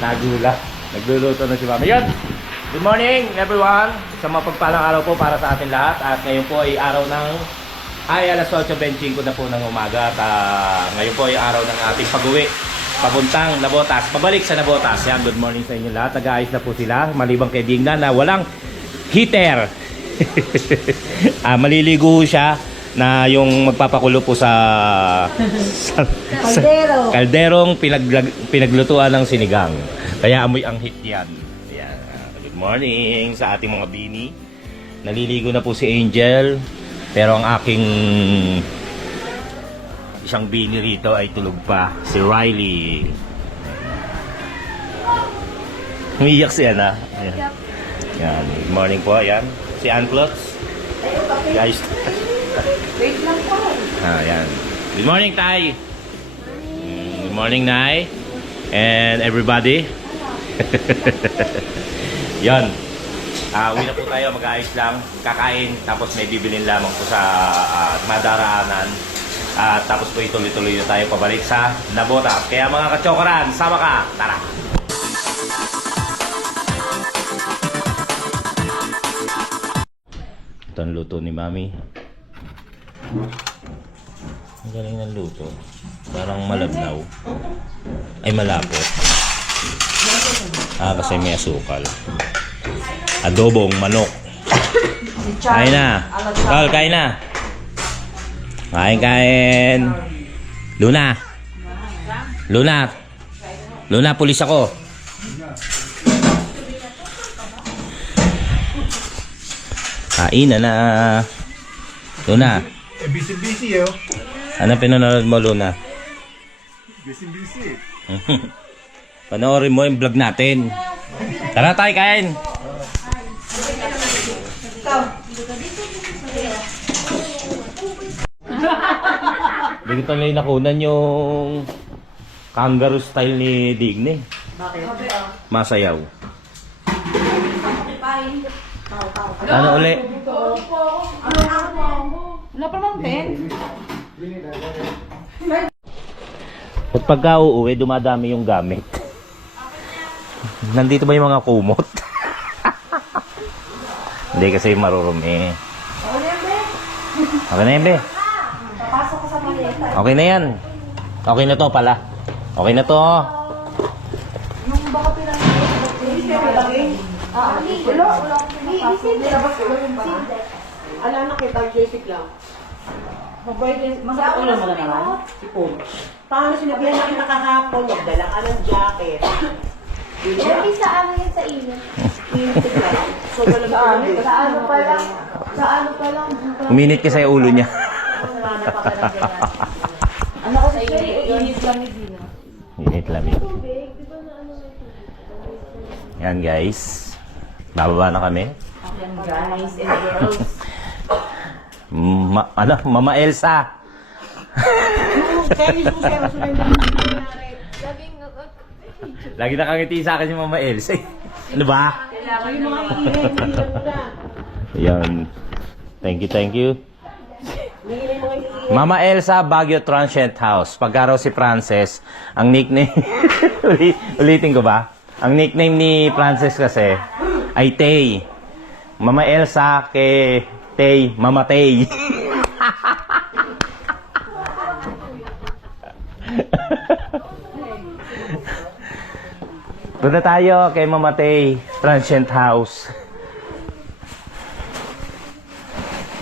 Nagulat. Nagluluto na si Mama. Yun! Good morning everyone! Sa mapagpalang araw po para sa atin lahat. At ngayon po ay araw ng alas 8:25 na po ng umaga. At ngayon po ay araw ng ating pag-uwi. Papuntang Nabotas. Pabalik sa Nabotas. Yan, good morning sa inyo lahat. Nag-aayos na po sila. Malibang kay Dingnan na walang heater. Maliligo siya na yung magpapakulo po sa kalderong pinaglutuan ng sinigang. Kaya amoy ang hit yan. Ayan. Good morning sa ating mga bini. Naliligo na po si Angel. Pero ang aking isang bini rito ay tulog pa. Si Riley. Umiyak siya na. Ayan. Ayan. Good morning po. Ayan. Si Anclots. Guys. Wait lang po. Ayan. Good morning, Tay. Good morning, Nay. And everybody. Yan. Uwi na po tayo. Mag-aayos lang. Kakain. Tapos may bibilin lamang po sa madaraanan. Tapos po ituloy-tuloy na tayo pabalik sa Nabotas. Kaya mga kachokoran, sama ka. Tara. Ito ang luto ni Mami. Ang galing ng luto. Parang malabnaw. Ay, malapot. Kasi may asukal. Adobong manok. Kain na. Tol, kain na. Kain. Luna. Luna, pulis ako. Kain na. Luna. Busy-busy, oh. Ano pinanonood mo, Luna? Busy-busy. Panoorin mo yung vlog natin. Tara tayo, kain. Hindi ko tuloy nakunan yung kangaroo style ni Digny. Bakit? Masayaw. Ano uli? Wala pa naman pen. At pagka uuwi, dumadami yung gamit. Nandito ba yung mga kumot? Hindi kasi marurumi. Okay na yan, be. Papasok ko sa maleta. Okay na yan. Okay na to pala. Okay na to. Yung baka pinag-ibig. Wala akong pinapasok. Nilabas ko lang yung baka. Ala na kita, Jessic lang. Masarap ulo mo na naman? Sipon. Paano sinabihan na kita kahapon? Magdala ka ng jacket. Dati sa ano yun sa inyo? Pintig lang. So, talaga Sa ano pa lang? Sa ano pa lang? Uminit kasi yung ulo niya. Ano ko sa inyo? Init lang ni Dina. Init lamig. Yan guys. Bababa na kami. Guys and girls. Mama Elsa. Lagi nakangiti sa akin si Mama Elsa. Ano ba? Yan. Thank you. Mama Elsa, Baguio Transient House. Pagka raw si Frances, ang nickname... Ulitin ko ba? Ang nickname ni Frances kasi ay Tay. Mama Elsa kay Tay, Mama Tay. Punta tayo kay Mama Tay, Transient House.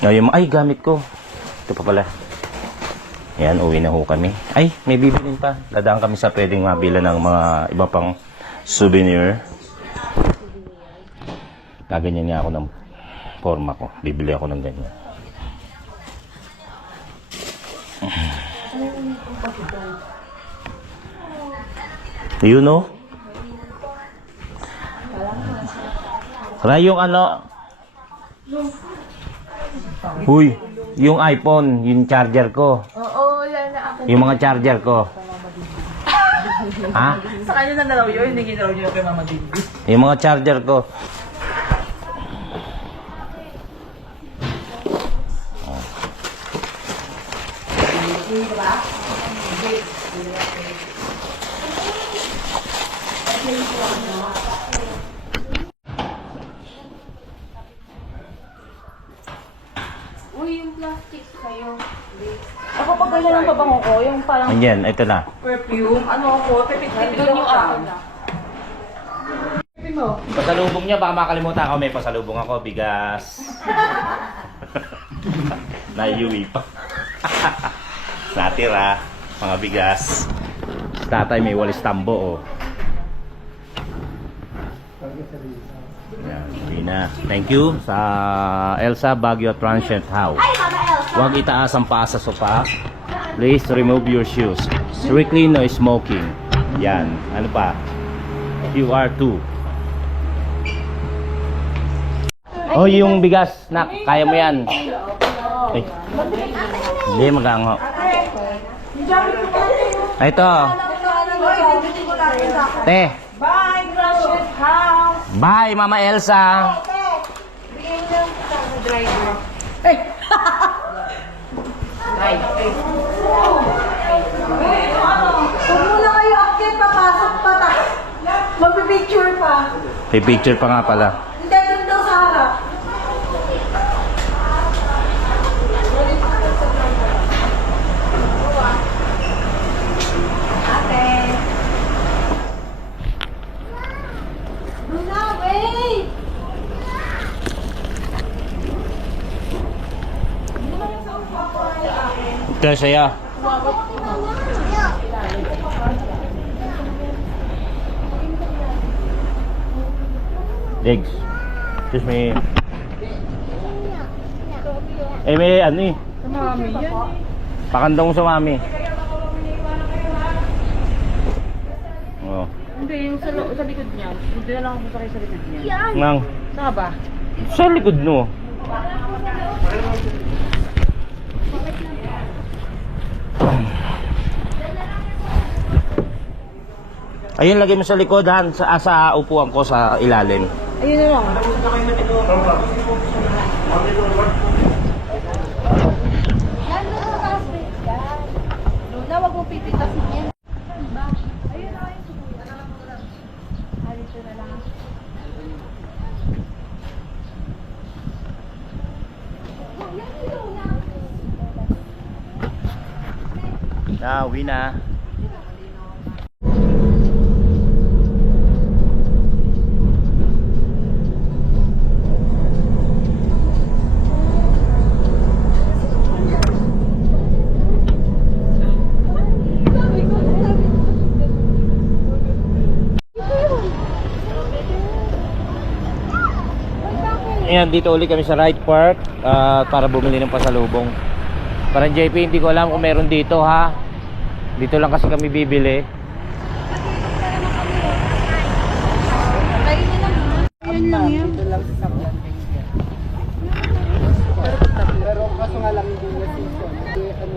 Ay, gamit ko. Ito pa pala. Yan, uwi na ho kami. Ay, may bibilin pa. Dadaan kami sa pwedeng mabila ng mga iba pang souvenir. Gaganyan niya ako ng forma ko. Bibili ako ng ganyan. You know? Kaya yung ano... Huy, yung iPhone, yung charger ko. Oo, wala na ako. Yung mga charger ko. Ha? Sa kanya na daw yun, hindi daw yun kay Mama Dindi. Yung mga charger ko. Uy, yung plastic sa'yo. Ako pag ganyan ang pabango ko, yung parang Ayan, ito na. perfume, ano ako, pipit-pipit Doon yung yung ako. ako na. Pasalubong niya, baka makalimutan ako, may pasalubong ako, bigas. Naiuwi pa. Natira, mga bigas. Tatay may walis tambo, oh. Yan, yun na. Thank you sa Elsa Baguio Transient House. Huwag itaas ang paa sa sopa. Please remove your shoes. Strictly no smoking. Yan. Ano pa? QR2. Oh, yung bigas na kaya mo yan. Ay. Hindi magango. Ay, ito. Te. Bye, Transient House! Bye, Mama Elsa. Bigyan mo lang sa driver. Huwag mo na kayo akit, papasok pa ta. Magpipicture pa. May picture pa nga pala. Hindi, doon daw sa harap. Ate. Luna, wait! Ito saya. Legs. Just may... Eh, may ano eh. Sa mami yan. Pakandong sa mami. Oh. Hindi, yung sa likod niya. Hindi na lang ako sakay sa likod niya. Nang. Saka ba? Sa likod no. Ayun, lagay mo sa likod, Han. Sa upuan ko sa ilalim. Ayun na lang. Luna, wag mo pipitasin yan. Ayun na, dito na lang. Uwi na. Ayan, dito ulit kami sa Right Park para bumili ng pasalubong. Parang JP, hindi ko alam kung meron dito ha. Dito lang kasi kami bibili. Ayun lang yan. Pero kaso nga lang hindi na season. Ano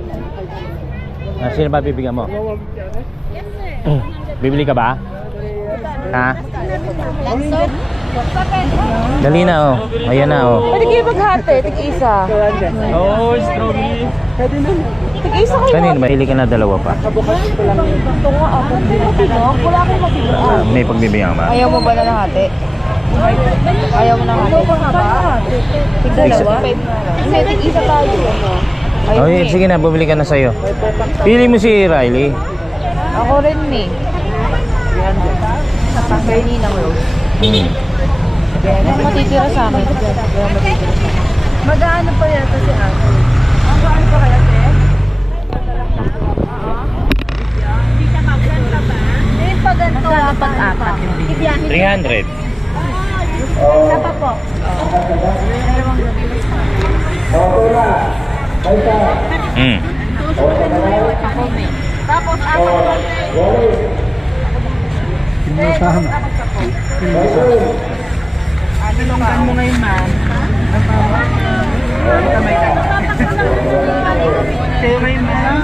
na, Sino ba bibigyan mo? Yes, sir. Bibili ka ba? Ha? Lanso? Dali na oh. Ayan na oh. Pwede kayo maghati, tig-isa. Oh, strawberry. pwede na. Tig-isa kayo. Kanina, mahili ka na dalawa pa. Kabukas ko lang yun. Ito nga ako, hindi mabinog. Wala akong mabinog. May pagbibigyan ba? Ayaw mo ba na hati? Ayaw mo na hati? Tig-dalawa? Hindi, tig-isa tayo. Oh, sige na, bumili ka na sa'yo. Pili mo si Riley. Ako rin ni. Kay Ninang Rose. Ang matitira sa akin. Mag-aano pa yata si Ate? Ang ano pa kaya, Te? Hindi pa ganito. Pag-apat yung bigyan. 300. Isa pa po. Tapos apat. Tulungan mo ngayon, ma'am. Kamay ka. Sa'yo ngayon, ma'am.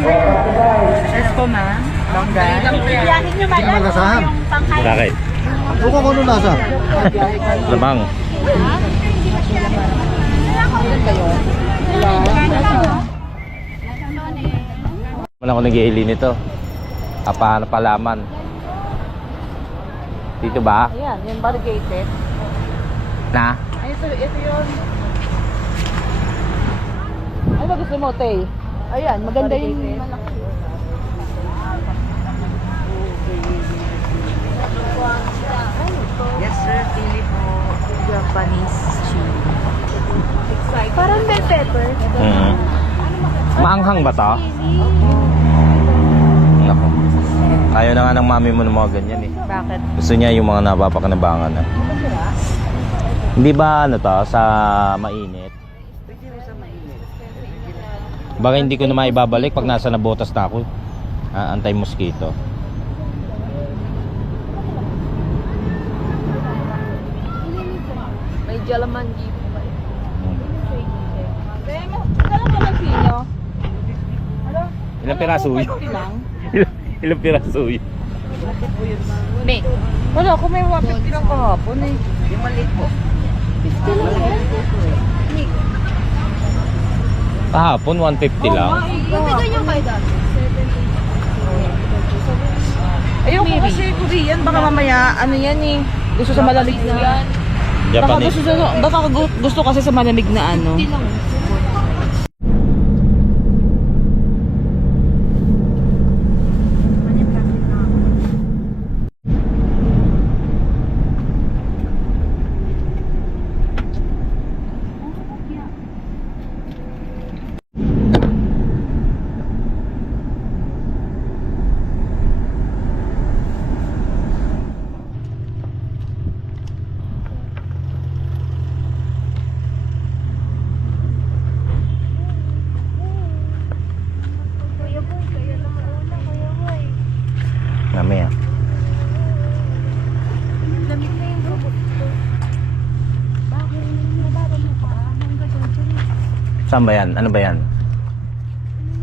Yes po, ma'am. Longgan. Biyahin nyo ba yan? Yung pangkay. Bakit? Buka ko nung nasa. Labang. Wala ako nag-iili nito. Palaman. Dito ba? Ayan, yung variegated. Na? Ay, ito yun. Ano ba gusto mo, Tay? Ayan, maganda yung malaki. Yes, sir. Pili po. Japanese chili. Parang bell pepper. Mm. Maanghang ba to? Nako. Ayaw na nga ng mami mo ng mga ganyan eh. Bakit? Gusto niya yung mga napapakinabangan na. Hindi ba ano to, sa mainit? Pwede mo sa mainit. Baka hindi ko na maibabalik pag nasa nabotas na ako. Anti-mosquito. May jalamangi po ba? Hmm. Kala mo lang sinyo? Ilang piraso yun? Ilang piraso yun? May. Wala, kung may 150 lang kahapon eh. Yung maliit po. 50 lang yan. Kahapon 150 lang. Yung bigay niyo kayo dati? Ayoko kasi Korean. Baka mamaya, ano yan eh. Gusto sa malamig na. Japanese. Baka gusto kasi sa malamig na ano. 50 lang. Mamaya. Lamig na yung robot ko. Bakit? Nababa mo pa? Hanggang dyan. Saan ba yan? Ano ba yan?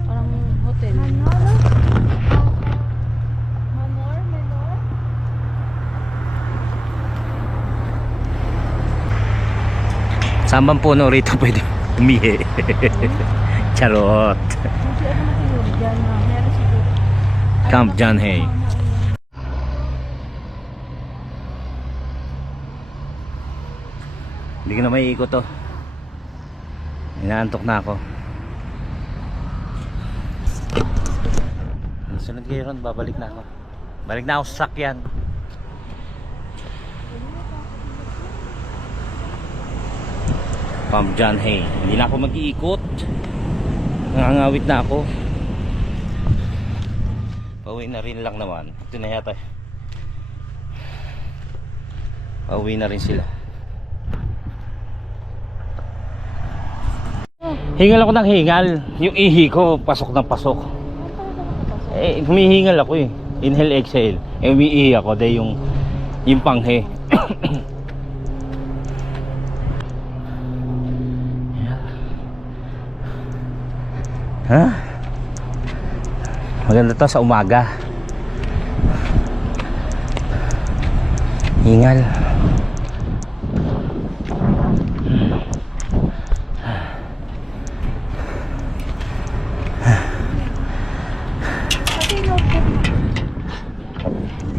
Parang hotel. Manor? Saan bang puno rito pwede umihi? Charot. Kasi ano matulog dyan na? Meron siguro. Camp John Hay. Hindi ko na may ikot to. Inaantok na ako. Sunod kayo ron, babalik na ako. Balik na ako sa sakyan. Camp John Hay. Hindi na ako mag-iikot. Nangangawit na ako. Pauwi na rin lang naman. Ito na yata. Pauwi na rin sila. Hingal ako ng hingal. Yung ihi ko, pasok ng pasok. Eh, humihingal ako eh. Inhale, exhale. Eh, umiihi ako. Dahil yung panghe. Ha? Maganda to sa umaga. Hingal.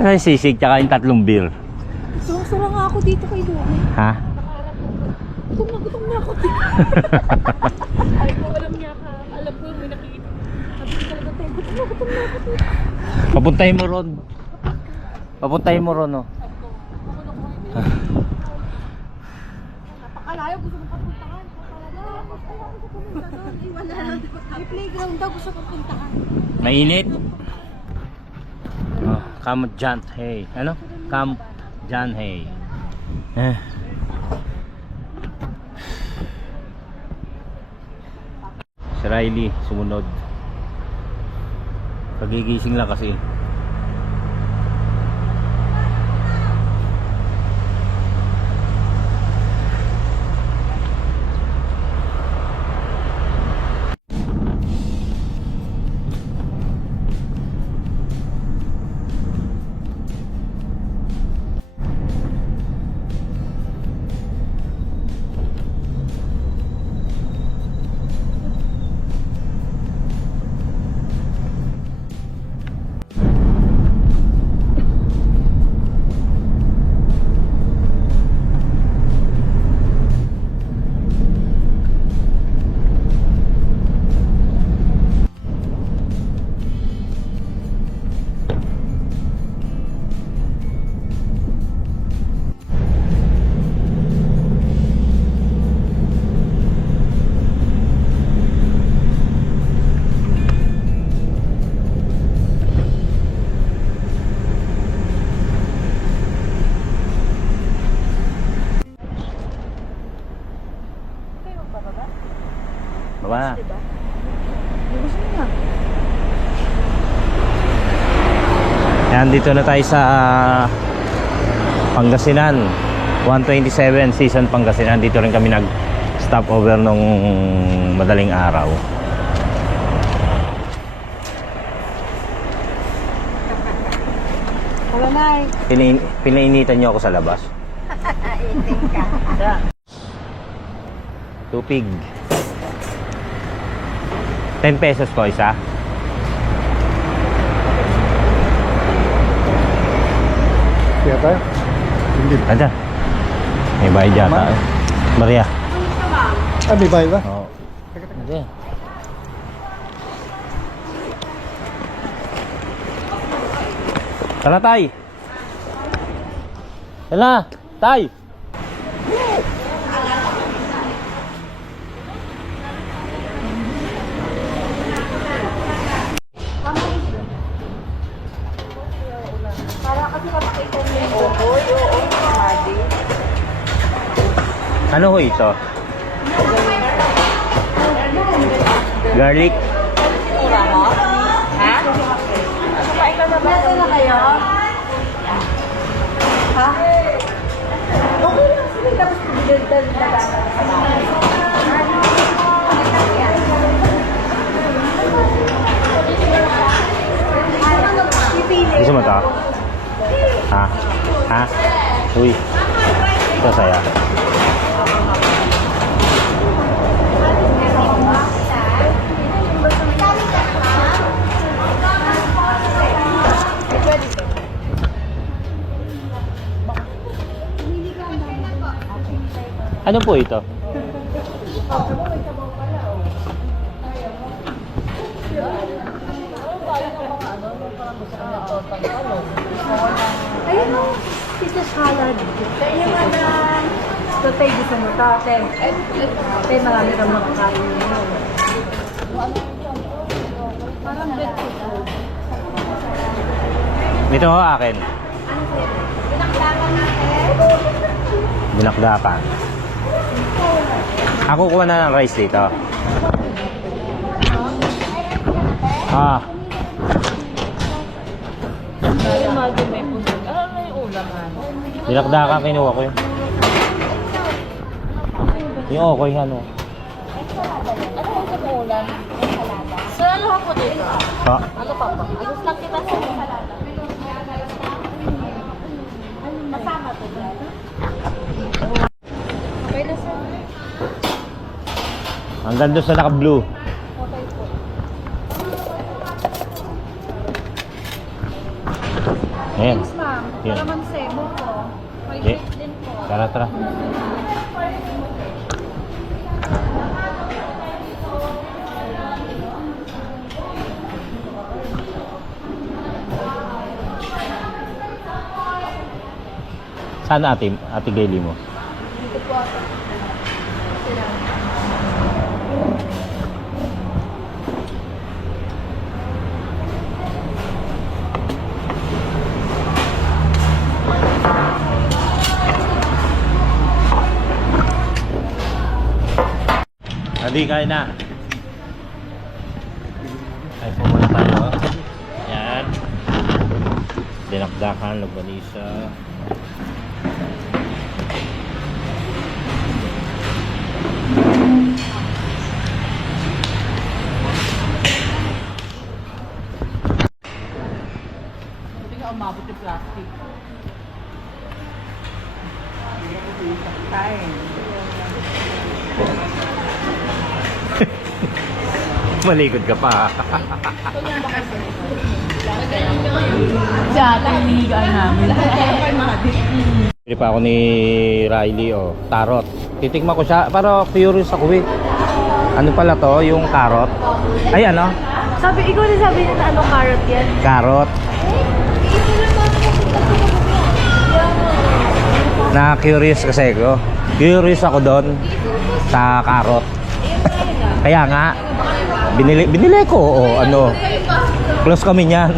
Ay, sisig tsaka yung 3 beer. Sura nga ako dito kay Dumi. Ha? Gutom na ako dito. Alam ko, alam niya ka. Alam ko yung may nakikita. Sabi ko talaga tayo, gutom na ako dito. Papuntahin mo ron. Papuntahin mo ron, oh. Napakalayo, gusto kong papuntahan. Wala lang. May playground daw, gusto kong puntahan. Mainit. Oh, Camp John Hay. Ano? Camp John Hay. Si Riley sumunod. Pagigising lang kasi. Nandito na tayo sa Pangasinan 127 Season Pangasinan. Dito rin kami nag stop over nung madaling araw. Wala na Pinainitan niyo ako sa labas. Tupig 10 pesos po isa. Kaya tayo? Hindi. Anda. May bayad yata. Maria. Ah, may bahay ba? Oo. Hindi. Tara, tay. Tara, tay. Para kasi kapakita mo yung oboy. Oo, Madi. Ano ho ito? Garlic. Tura mo? Ha? Ano pa ikaw na ba? Nasa na kayo? Ha? Okay lang. Sige, tapos pagdagdag na ba? Gusto mo ito? Ha? Ha? Uy. Ito saya. Ano po ito? Ayun o. Pizza salad. Kaya naman na. So, tayo gusto mo ito. Tayo marami kang makakain mo. Parang bread. Dito ho akin. Binakdakan. Ako kuha na ng rice dito. Ah. Binakdakan kinuha ko yun. Yung okay ano. Sir, ano ako dito? Ha? Ano pa ba? Ayos lang kita sa salada. Kasama to dyan. Pwede sir. Hanggang doon sa naka-blue. Okay po. Ayan. Thanks ma'am. Yan. Kalamansi, buko. May Okay. drink din po. Tara, tara. Saan ate Gaily mo? Dito po ako. Adi, kain na. Ay, pumunta tayo. Yan. Dinakdakan, lagbanisa. Hindi ka umabot yung plastic. Malikod ka pa. Si ate, hinihigaan namin. Pili pa ako ni Riley, oh. Tarot. Titikman ko siya. Pero curious ako eh. Ano pala to? Yung carrot? Ay, ano? Sabi, ikaw na sabi na ano carrot yan? Carrot. Na curious kasi ako. Curious ako doon sa carrot. Kaya nga, binili ko. O, ano, close kami niyan.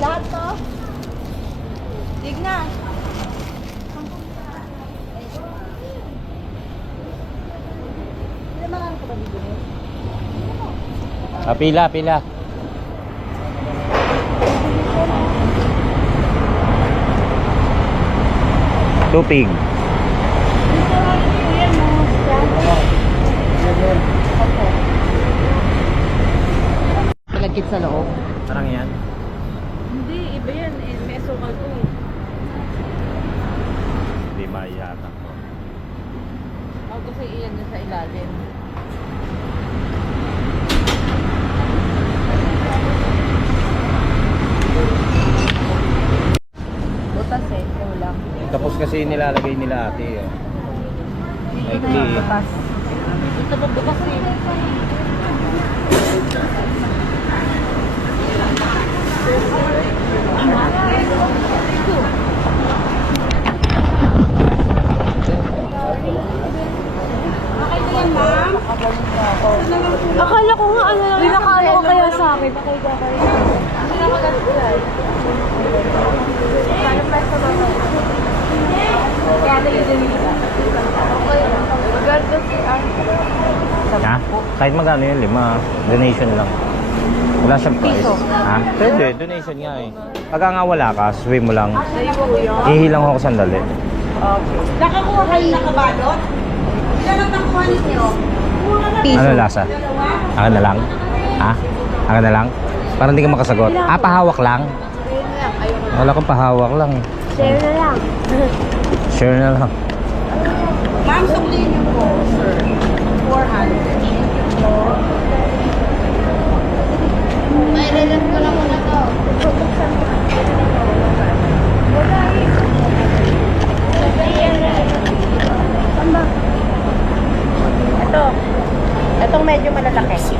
Lahat to? Pila, pila. Tupig. Lagkit sa loob. Parang yan. Hindi, iba yan. Eh, may asukal ko eh. Hindi maiyata. Ako kasi iyan niya sa ilalim. Butas eh, ulam. Tapos kasi nilalagay nila ate. Oh. Maikli. Butas. Ito pa butas eh. Akala ko nga ano lang. Pinakaano ko kaya sa akin. Ha? Kahit magkano yun, 5. Donation lang. Wala siyang price. Ha? Pwede, donation nga eh. Pagka nga wala ka, swim mo lang. Ihilang ako sandali. Nakakuha kayo nakabalot? Ilan ang nakuha ninyo? Ano lasa? Akin na lang? Ha? Akin na lang? Parang hindi ka makasagot. Ah, pahawak lang? Wala kang pahawak lang. Share na lang. Share na lang. Ma'am, suklin niyo po, sir. 400. May relat ko lang muna to. Ito. Itong medyo malalaki.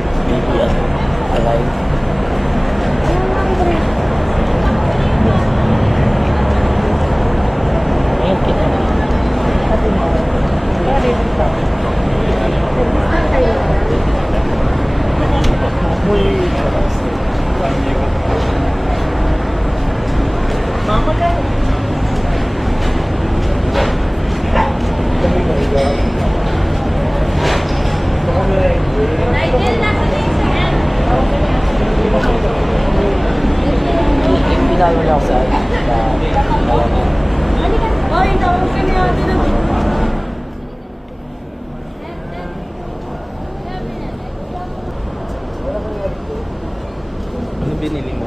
Ano binili mo?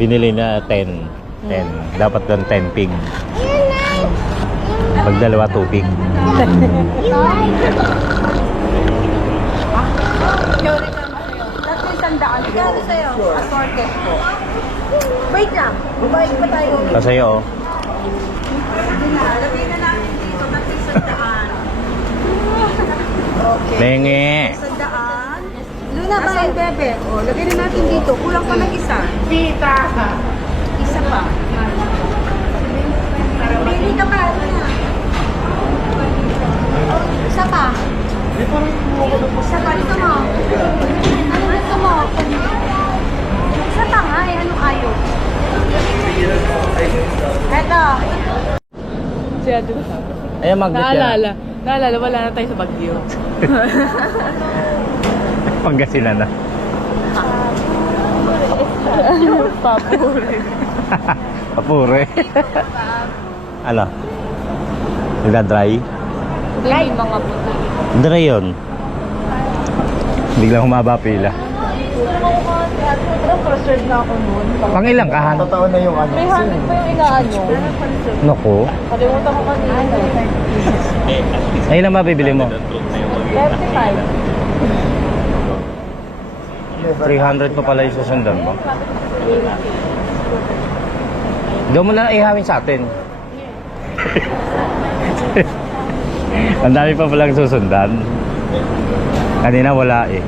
Binili na 10. 10. Dapat doon 10 pig. Pag dalawa, 2 pig. Tatlo isang daan. Kano sa'yo? Assorted po. Wait lang. Bubayad pa tayo. Kasi oh. Lagay na natin dito. Tatlo isang daan. Okay. Menge. Isang daan. Luna ba ang bebe? O, lagay na natin dito. Kulang pa ng isa. Tita. Isa pa. Pili ka pa. Isa pa. Isa pa. Dito mo. Ano gusto mo? Isa pa nga. Eh, anong ayaw? Eto. Siya din. Ayan, magnet yan. Naalala, wala na tayo sa Baguio. Pangasinan na. Papure. Papure. Ano? Nagda-dry? Hindi, may mga puto. Dry yun. Biglang humaba pila. Frustrated na ako noon. Pang ilang kahan? Totoo na yung ano. May hangin pa yung inaano. Naku. Kalimutan ko kanina. Ay lang mabibili mo? 35. 300 pa pala yung susundan mo. Doon mo na ihawin sa atin. Ang dami pa palang susundan. Kanina wala eh.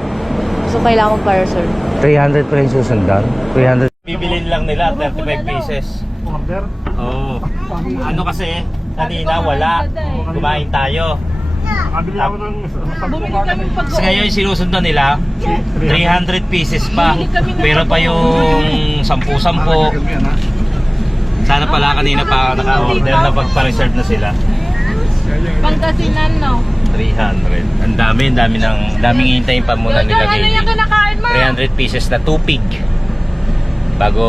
So, kailangan para, sir. 300 pa yung susundan. 300. Bibilin lang nila 35 pieces. Order? Oo. Ano kasi, kanina wala. Kumain tayo. Kabili ako ng Bumili kami pag Kasi ngayon sinusundan nila 300 pieces pa. Pero pa yung 10-10. Sana pala kanina pa naka-order na pagpa-reserve na sila. Pangasinan, no? 300. Ang daming hintayin pa muna nila Ano yung gaming. kinakain mo? 300 pieces na tupig bago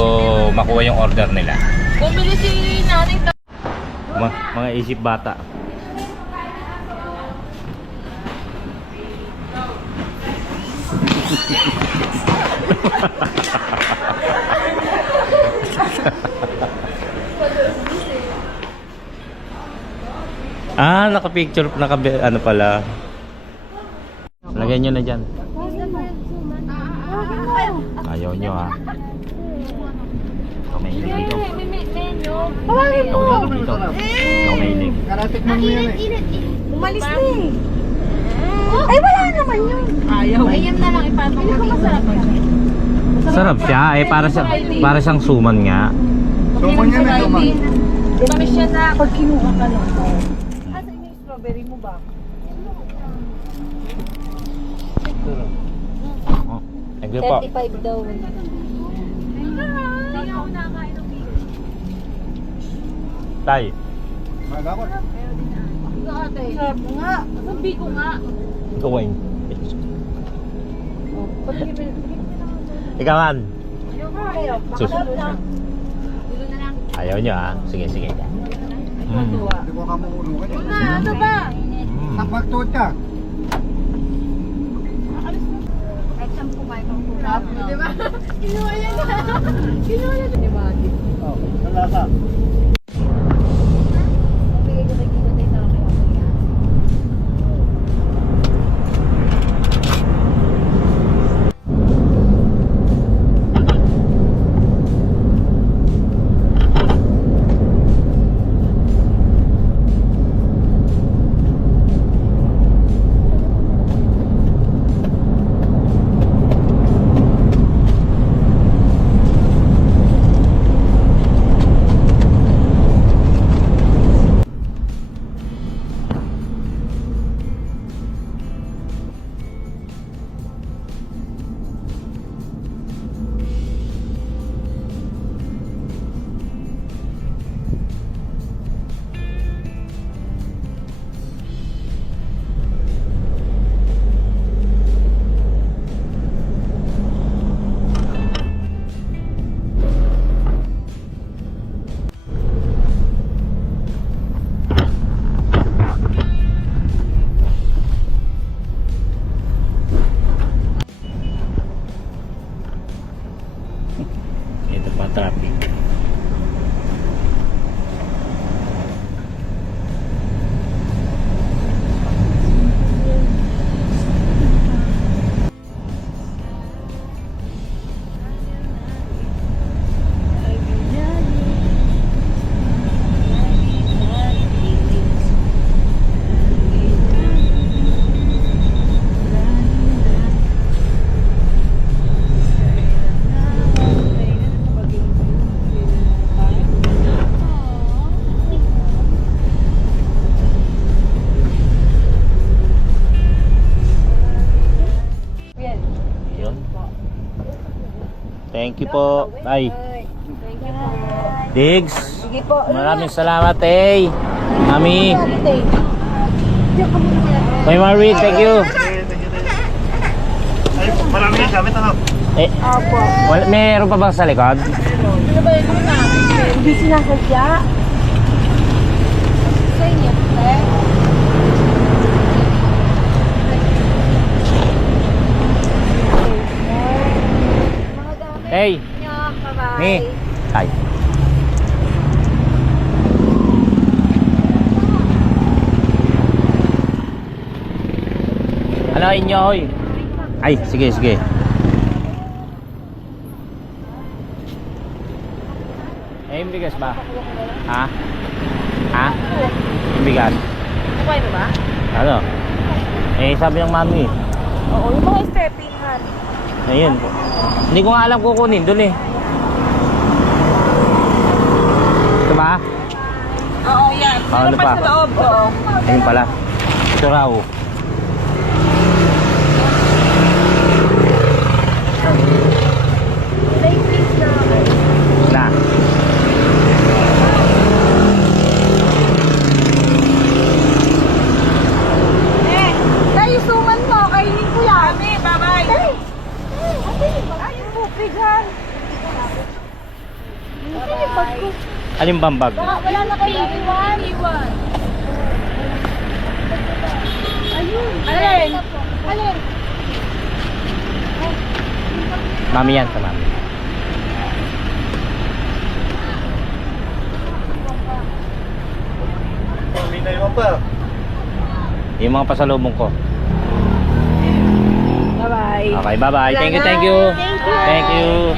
makuha yung order nila. Bumili si nating Mga isip bata. Naka-picture, ano pala. Lagyan nyo na dyan. Ayaw nyo ha. Ikaw may hilig dito. Tawagin mo. Ikaw may hilig dito. Ikaw may hilig. Karatikman mo yan eh. Umalis na eh. Ay, wala naman yun. ayaw. Ayan na lang ipatong mo dito. Sarap siya eh, para siyang suman nga. Suman yan eh, suman. Kami siya na. Pag kinuha ka lang. Asa yung strawberry mo ba? Oh, thank you po. 35 daw. Tay. Magakot. Sarap nga. Sabi ko nga. Ikaw wine. Ikaw man. Sus. Ayaw nyo ha. Sige, sige. Hindi ko kamuulo ka niya. Ano ba? Napagtuot ka. Kahit saan kumain kang kurap. Di ba? Kinuha yan na. Kinuha yan. Di ba? Oh, nalasa. Bigay ko tayo sa akin. Ito pa traffic. Yun. Thank you po. Bye. Diggs. Sige po. Maraming salamat eh. Mami. May Marvin, thank you. Ay, marami yung gamit ano? Eh, meron pa bang sa likod? Hindi sinasadya. Sa inyo, eh? Mga gamit Hey. nyo. Bye-bye. Ni. Ay. Ano inyo, hoy? Ay, sige, sige. Eh, yung bigas ba? Ha? Ha? Yung bigas? Kumain mo ba? Ano? Eh, sabi ng mami. Oo, yung mga stepping han. Ayun. Hindi ko nga alam kukunin dun eh. Ito ba? Oo, yan. Ano pa? Sa loob, oo. Ayun pala. Ito raw. Na. Tayo suman mo. Kainin ko yan. Mami, bye-bye. Ate, Alin bang bag? Wala na kayo iwan. Ayun. Alin? Alin? Mami yan sa mami. May naiwan pa. Yung mga pasalubong ko. Bye-bye. Okay, bye-bye. Thank you, thank you. Thank you.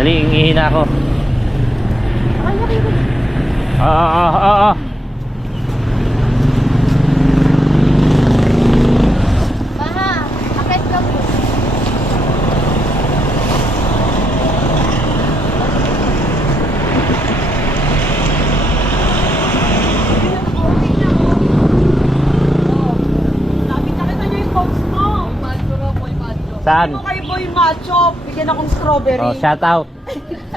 Dali, ingihin na ako. Oo. Maha, akit ka po. Nakita niyo yung post mo. Saan? Kay Boy Macho, bigyan akong strawberry. Oh, shout out.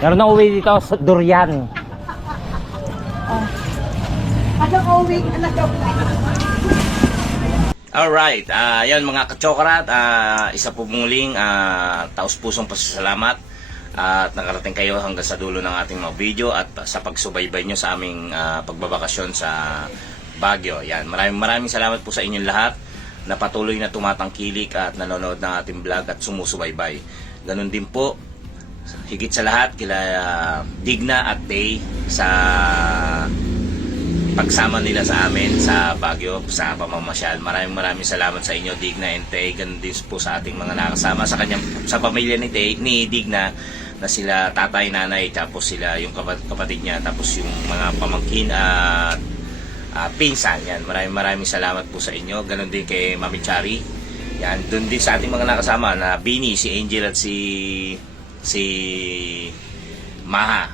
Meron na uwi dito sa durian. Alright, yan mga kachokarat, isa po muling taus-pusong pasasalamat at nakarating kayo hanggang sa dulo ng ating mga video at sa pagsubaybay nyo sa aming pagbabakasyon sa Baguio. Yan, maraming salamat po sa inyong lahat na patuloy na tumatangkilik at nanonood ng ating vlog at sumusubaybay. Ganun din po, higit sa lahat kila Digna at Tay sa pagsama nila sa amin sa Baguio sa pamamasyal. Maraming salamat sa inyo, Digna and Tay. Ganun din po sa ating mga nakasama sa pamilya ni Digna na sila tatay, nanay, tapos sila yung kapatid niya, tapos yung mga pamangkin at pinsan. Yan, maraming salamat po sa inyo. Ganun din kay Mami Chari. Yan, doon din sa ating mga nakasama na Bini, si Angel at si Maha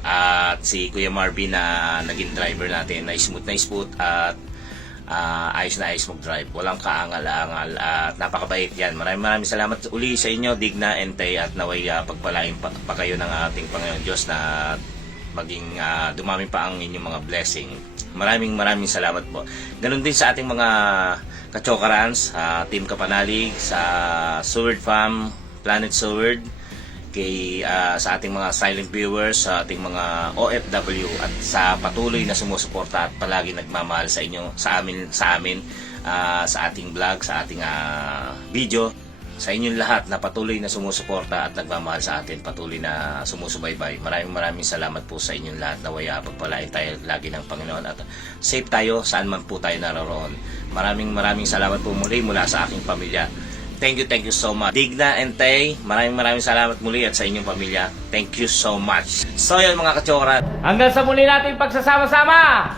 at si Kuya Marvin na naging driver natin na smooth at ayos na ayos mag-drive. Walang kaangal-angal at napakabait yan. Maraming salamat uli sa inyo, Digna and Tay, at naway pagpalain pa kayo ng ating Panginoon Diyos na maging dumami pa ang inyong mga blessing. Maraming salamat po. Ganun din sa ating mga kachokarans, Team Kapanalig, sa Seward Farm, Planet Seward, sa ating mga silent viewers, sa ating mga OFW at sa patuloy na sumusuporta at palagi nagmamahal sa inyo, sa amin sa ating vlog, sa ating video, sa inyong lahat na patuloy na sumusuporta at nagmamahal sa atin, patuloy na sumusubaybay. Maraming salamat po sa inyong lahat. Nawaya pagpalain tayo lagi ng Panginoon at safe tayo saan man po tayo naroon. Maraming salamat po muli mula sa aking pamilya. Thank you so much. Digna and Tay, maraming salamat muli at sa inyong pamilya. Thank you so much. So yun mga kachokarat, hanggang sa muli natin pagsasama-sama!